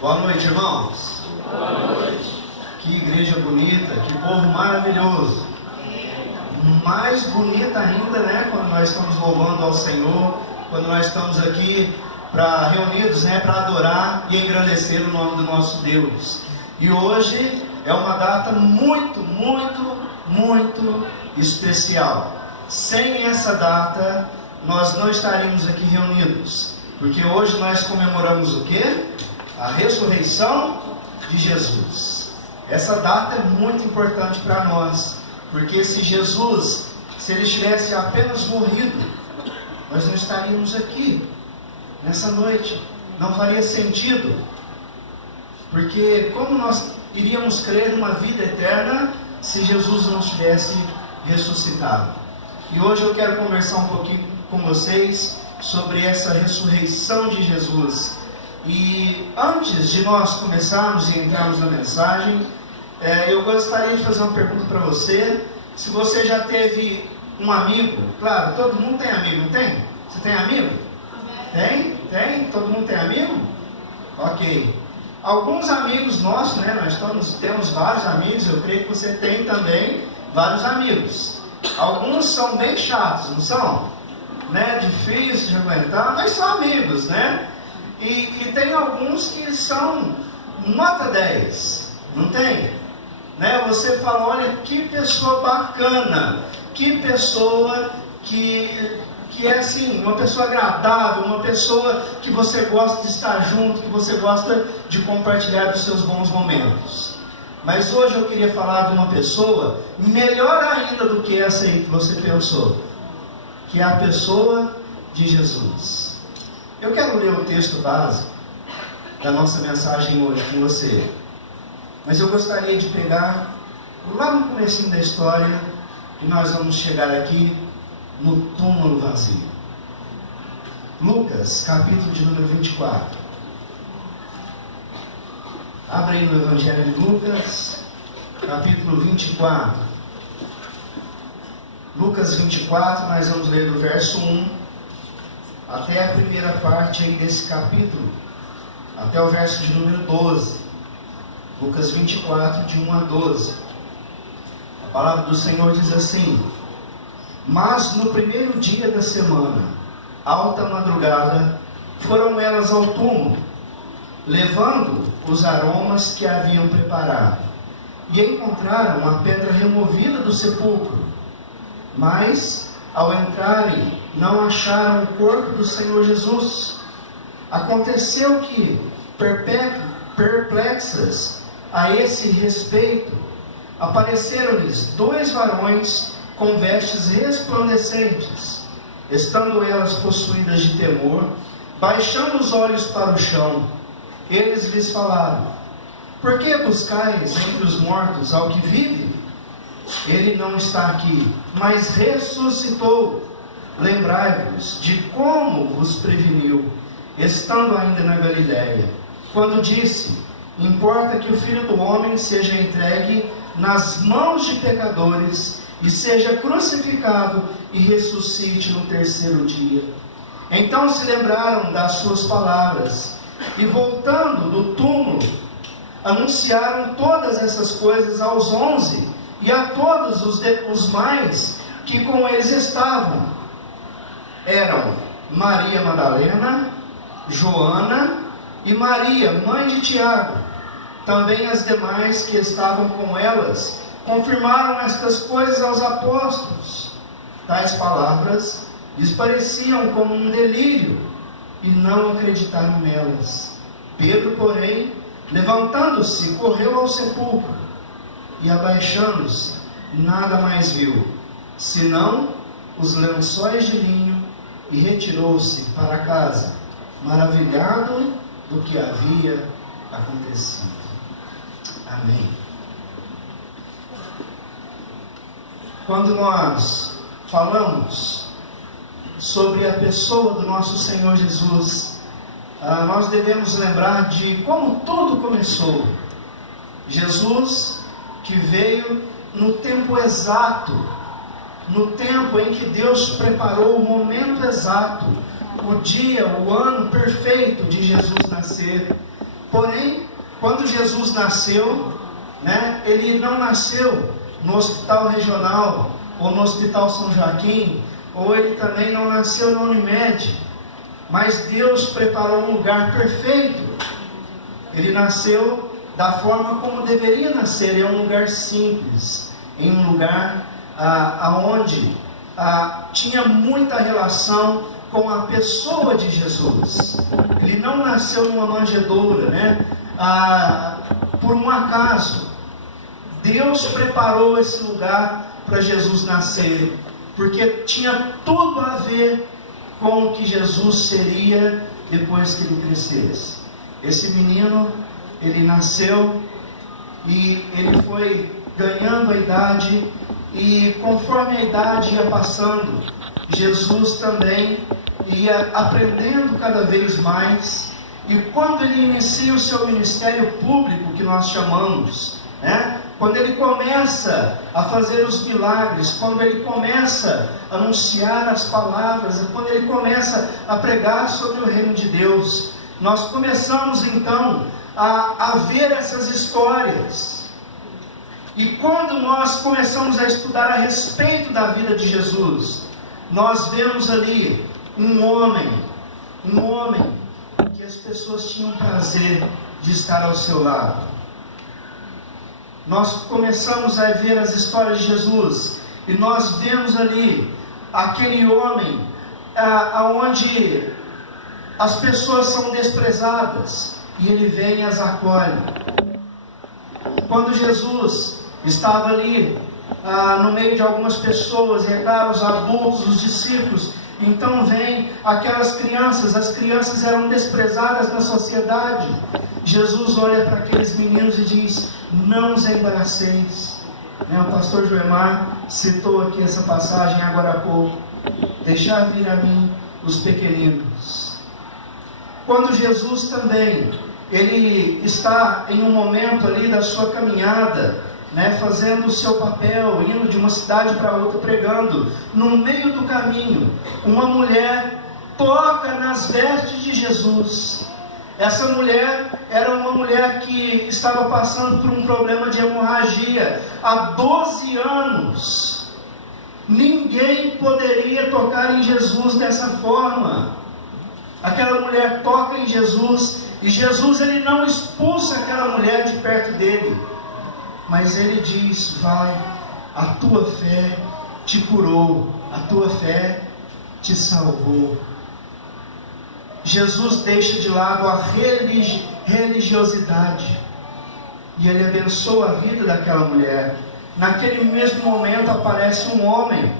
Boa noite, irmãos. Boa noite. Que igreja bonita, que povo maravilhoso. Mais bonita ainda, né? Quando nós estamos louvando ao Senhor, quando nós estamos aqui reunidos, né? Para adorar e engrandecer o nome do nosso Deus. E hoje é uma data muito, muito, muito especial. Sem essa data, nós não estaríamos aqui reunidos. Porque hoje nós comemoramos o quê? A ressurreição de Jesus. Essa data é muito importante para nós, porque se Jesus, se ele tivesse apenas morrido, nós não estaríamos aqui nessa noite. Não faria sentido, porque como nós iríamos crer numa vida eterna se Jesus não tivesse ressuscitado? E hoje eu quero conversar um pouquinho com vocês sobre essa ressurreição de Jesus. E antes de nós começarmos e entrarmos na mensagem, eu gostaria de fazer uma pergunta para você. Se você já teve um amigo, claro, todo mundo tem amigo, não tem? Você tem amigo? Tem? Todo mundo tem amigo? Ok. Alguns amigos nossos, né? Nós temos vários amigos, eu creio que você tem também vários amigos. Alguns são bem chatos, não são? Né? Difícil de aguentar, mas são amigos, né? E tem alguns que são nota 10, não tem? Né? Você fala, olha que pessoa bacana, que pessoa que é assim, uma pessoa agradável, uma pessoa que você gosta de estar junto, que você gosta de compartilhar dos seus bons momentos. Mas hoje eu queria falar de uma pessoa melhor ainda do que essa aí que você pensou, que é a pessoa de Jesus. Eu quero ler o texto básico da nossa mensagem hoje com você, mas eu gostaria de pegar lá no comecinho da história e nós vamos chegar aqui no túmulo vazio. Lucas, capítulo de número 24. Abre aí no Evangelho de Lucas, capítulo 24. Lucas 24, nós vamos ler do verso 1 até a primeira parte aí desse capítulo, até o verso de número 12. Lucas 24, de 1 a 12. A palavra do Senhor diz assim: Mas no primeiro dia da semana, alta madrugada, foram elas ao túmulo, levando os aromas que haviam preparado, e encontraram a pedra removida do sepulcro. Mas, ao entrarem, não acharam o corpo do Senhor Jesus. Aconteceu que, perplexas a esse respeito, apareceram-lhes 2 varões com vestes resplandecentes. Estando elas possuídas de temor, baixando os olhos para o chão, eles lhes falaram: Por que buscais entre os mortos ao que vive? Ele não está aqui, mas ressuscitou. Lembrai-vos de como vos preveniu, estando ainda na Galiléia, quando disse: Importa que o Filho do Homem seja entregue nas mãos de pecadores, e seja crucificado e ressuscite no terceiro dia. Então se lembraram das suas palavras, e voltando do túmulo, anunciaram todas essas coisas aos 11 e a todos os mais que com eles estavam. Eram Maria Madalena, Joana e Maria, mãe de Tiago. Também as demais que estavam com elas confirmaram estas coisas aos apóstolos. Tais palavras lhes pareciam como um delírio, e não acreditaram nelas. Pedro, porém, levantando-se, correu ao sepulcro, e abaixando-se, nada mais viu, senão os lençóis de linho, e retirou-se para casa, maravilhado do que havia acontecido. Amém. Quando nós falamos sobre a pessoa do nosso Senhor Jesus, nós devemos lembrar de como tudo começou. Jesus, que veio no tempo exato, no tempo em que Deus preparou o momento exato, o dia, o ano perfeito de Jesus nascer, Porém, quando Jesus nasceu, né, ele não nasceu no hospital regional, ou no hospital São Joaquim, ou ele também não nasceu na Unimed, mas Deus preparou um lugar perfeito. Ele nasceu da forma como deveria nascer, em um lugar simples, em um lugar onde tinha muita relação com a pessoa de Jesus. Ele não nasceu numa manjedoura, né? Por um acaso. Deus preparou esse lugar para Jesus nascer, porque tinha tudo a ver com o que Jesus seria depois que ele crescesse. Esse menino, ele nasceu e ele foi ganhando a idade, e conforme a idade ia passando, Jesus também ia aprendendo cada vez mais. E quando ele inicia o seu ministério público, que nós chamamos, né? Quando ele começa a fazer os milagres, quando ele começa a anunciar as palavras, quando ele começa a pregar sobre o reino de Deus, nós começamos então a ver essas histórias. E quando nós começamos a estudar a respeito da vida de Jesus, nós vemos ali um homem que as pessoas tinham prazer de estar ao seu lado. Nós começamos a ver as histórias de Jesus, e nós vemos ali aquele homem onde as pessoas são desprezadas, e ele vem e as acolhe. Quando Jesus estava ali no meio de algumas pessoas, e é claro, os adultos, os discípulos, então vem aquelas crianças, as crianças eram desprezadas na sociedade. Jesus olha para aqueles meninos e diz: não os embaraceis. O pastor Joemar citou aqui essa passagem agora há pouco: deixar vir a mim os pequeninos. Quando Jesus também, ele está em um momento ali da sua caminhada, fazendo o seu papel, indo de uma cidade para outra pregando, no meio do caminho, uma mulher toca nas vestes de Jesus. Essa mulher era uma mulher que estava passando por um problema de hemorragia há 12 anos. Ninguém poderia tocar em Jesus dessa forma. Aquela mulher toca em Jesus, e Jesus, ele não expulsa aquela mulher de perto dele, mas ele diz: vai, a tua fé te curou, a tua fé te salvou. Jesus deixa de lado a religiosidade, e ele abençoa a vida daquela mulher. Naquele mesmo momento aparece um homem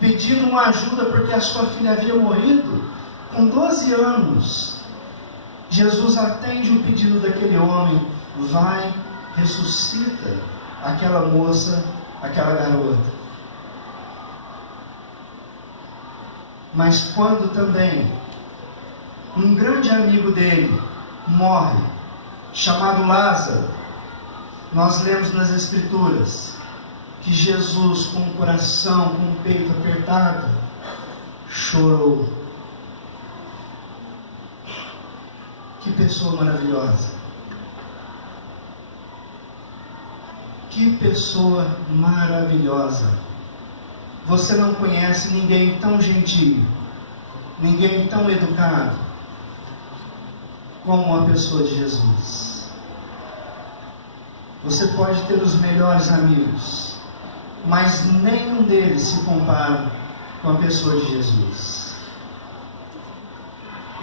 pedindo uma ajuda porque a sua filha havia morrido com 12 anos. Jesus atende o pedido daquele homem, vai, ressuscita aquela moça, aquela garota. Mas quando também um grande amigo dele morre, chamado Lázaro, nós lemos nas Escrituras que Jesus, com o coração, com o peito apertado, chorou. Que pessoa maravilhosa! Que pessoa maravilhosa! Você não conhece ninguém tão gentil, ninguém tão educado como a pessoa de Jesus. Você pode ter os melhores amigos, mas nenhum deles se compara com a pessoa de Jesus.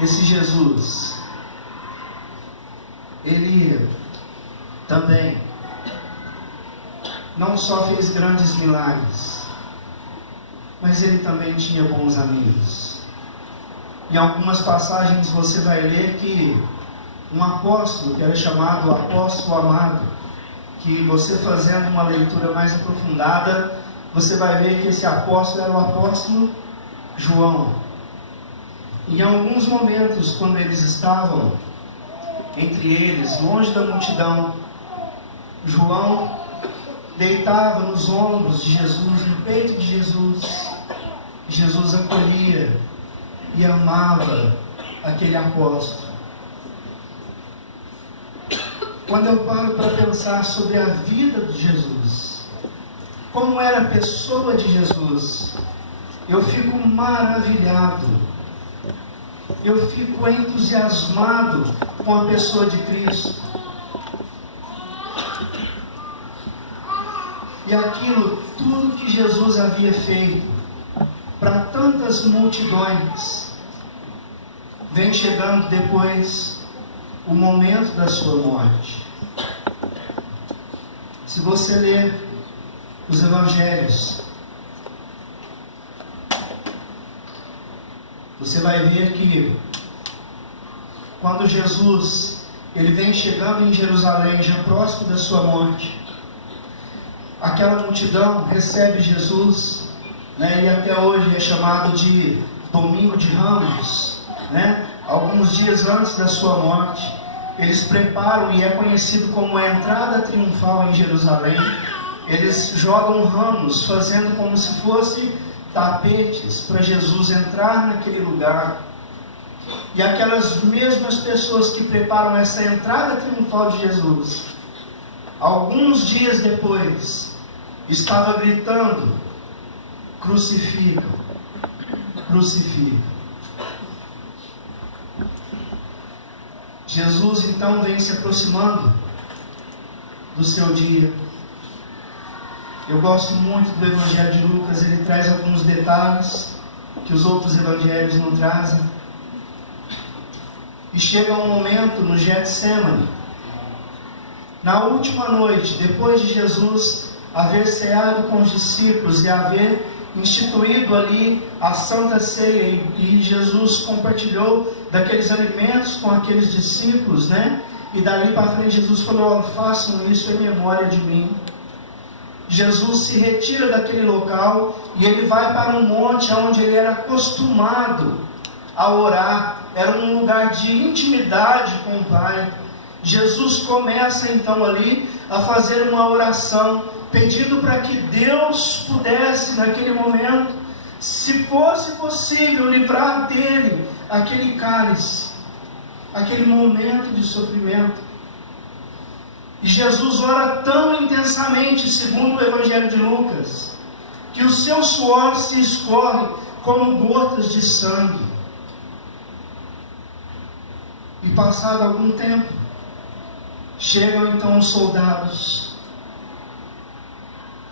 Esse Jesus, ele também não só fez grandes milagres, mas ele também tinha bons amigos. Em algumas passagens você vai ler que um apóstolo, que era chamado apóstolo amado, que você fazendo uma leitura mais aprofundada, você vai ver que esse apóstolo era o apóstolo João. E em alguns momentos, quando eles estavam entre eles, longe da multidão, João deitava nos ombros de Jesus, no peito de Jesus. Jesus acolhia e amava aquele apóstolo. quando eu paro para pensar sobre a vida de Jesus, como era a pessoa de Jesus, eu fico maravilhado, eu fico entusiasmado com a pessoa de Cristo. E aquilo, tudo que Jesus havia feito para tantas multidões, vem chegando depois o momento da sua morte. Se você ler os evangelhos, você vai ver que quando Jesus ele vem chegando em Jerusalém, já próximo da sua morte, aquela multidão recebe Jesus, né, e até hoje é chamado de Domingo de Ramos, né? Alguns dias antes da sua morte, eles preparam, e é conhecido como a entrada triunfal em Jerusalém. Eles jogam ramos, fazendo como se fosse tapetes para Jesus entrar naquele lugar. E aquelas mesmas pessoas que preparam essa entrada triunfal de Jesus, alguns dias depois, estava gritando: crucificam, crucificam. Jesus então vem se aproximando do seu dia. Eu gosto muito do Evangelho de Lucas, ele traz alguns detalhes que os outros evangelhos não trazem. E chega um momento no Getsemane, na última noite, depois de Jesus haver ceado com os discípulos e haver instituído ali a Santa Ceia, e Jesus compartilhou daqueles alimentos com aqueles discípulos, né? E dali para frente Jesus falou: façam isso em memória de mim. Jesus se retira daquele local e ele vai para um monte onde ele era acostumado a orar. Era um lugar de intimidade com o Pai. Jesus começa então ali a fazer uma oração, pedindo para que Deus pudesse naquele momento, se fosse possível, livrar dele aquele cálice, aquele momento de sofrimento. E Jesus ora tão intensamente, segundo o Evangelho de Lucas, que o seu suor se escorre como gotas de sangue. E passado algum tempo, chegam então os soldados,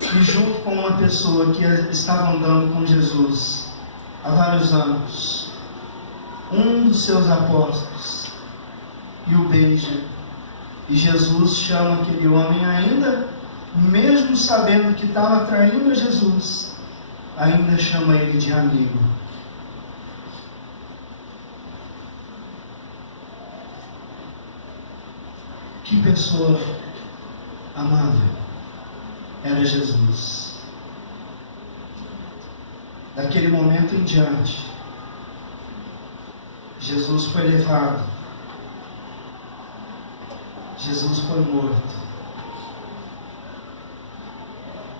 e junto com uma pessoa que estava andando com Jesus há vários anos, um dos seus apóstolos, e o beija. E Jesus chama aquele homem, ainda, mesmo sabendo que estava traindo a Jesus, ainda chama ele de amigo. Que pessoa amável era Jesus. Daquele momento em diante, Jesus foi levado, Jesus foi morto.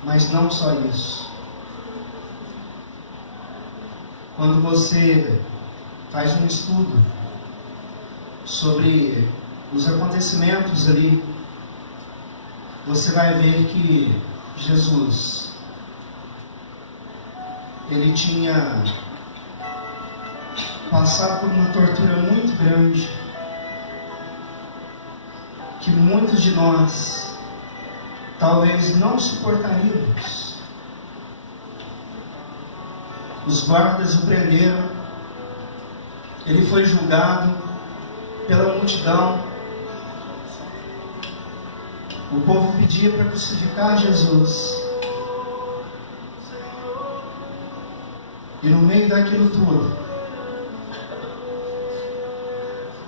Mas não só isso. Quando você faz um estudo sobre os acontecimentos ali, você vai ver que Jesus, ele tinha passado por uma tortura muito grande, que muitos de nós talvez não suportaríamos. Os guardas o prenderam, ele foi julgado pela multidão. O povo pedia para crucificar Jesus, e no meio daquilo tudo,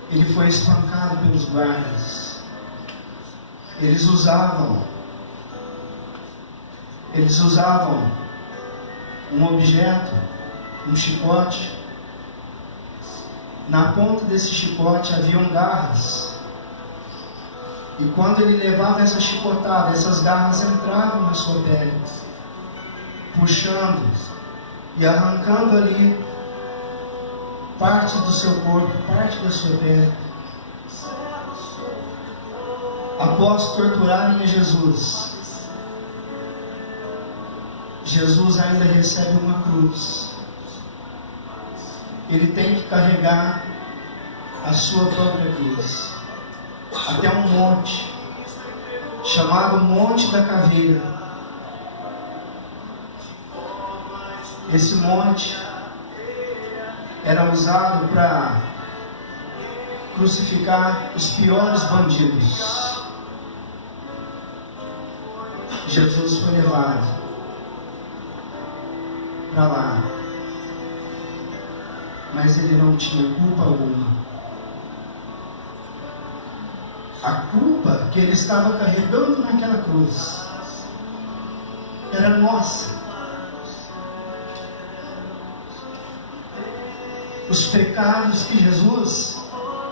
ele foi espancado pelos guardas. Eles usavam um objeto, um chicote. Na ponta desse chicote haviam garras. E quando ele levava essa chicotada, essas garras entravam na sua pele, puxando e arrancando ali parte do seu corpo, parte da sua pele. após torturarem a Jesus, Jesus ainda recebe uma cruz. Ele tem que carregar a sua própria cruz até um monte chamado Monte da Caveira. Esse monte era usado para crucificar os piores bandidos. Jesus foi levado para lá, mas ele não tinha culpa alguma. A culpa que ele estava carregando naquela cruz era nossa. Os pecados que Jesus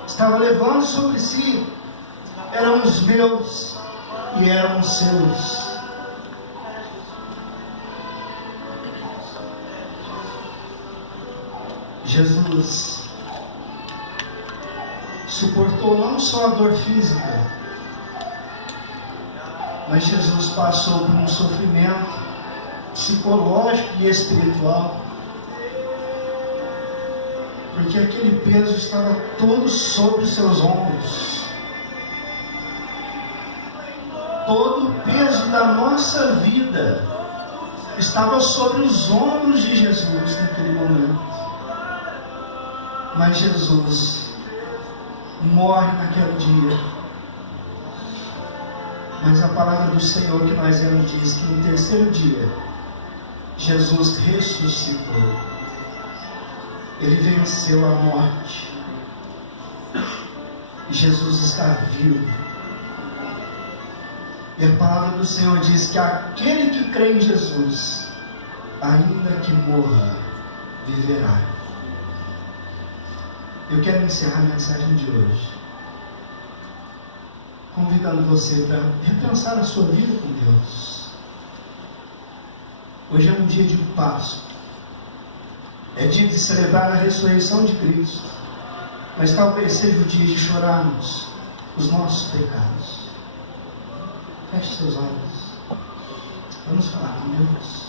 estava levando sobre si eram os meus e eram os seus. Jesus suportou não só a dor física, mas Jesus passou por um sofrimento psicológico e espiritual, porque aquele peso estava todo sobre os seus ombros. Todo o peso da nossa vida estava sobre os ombros de Jesus naquele momento. Mas Jesus morre naquele dia. Mas a palavra do Senhor que nós lemos diz que no terceiro dia Jesus ressuscitou. Ele venceu a morte. E Jesus está vivo. E a palavra do Senhor diz que aquele que crê em Jesus, ainda que morra, viverá. Eu quero encerrar a mensagem de hoje convidando você para repensar a sua vida com Deus. Hoje é um dia de Páscoa. É dia de celebrar a ressurreição de Cristo. Mas talvez seja o dia de chorarmos os nossos pecados. Feche seus olhos. Vamos falar com Deus.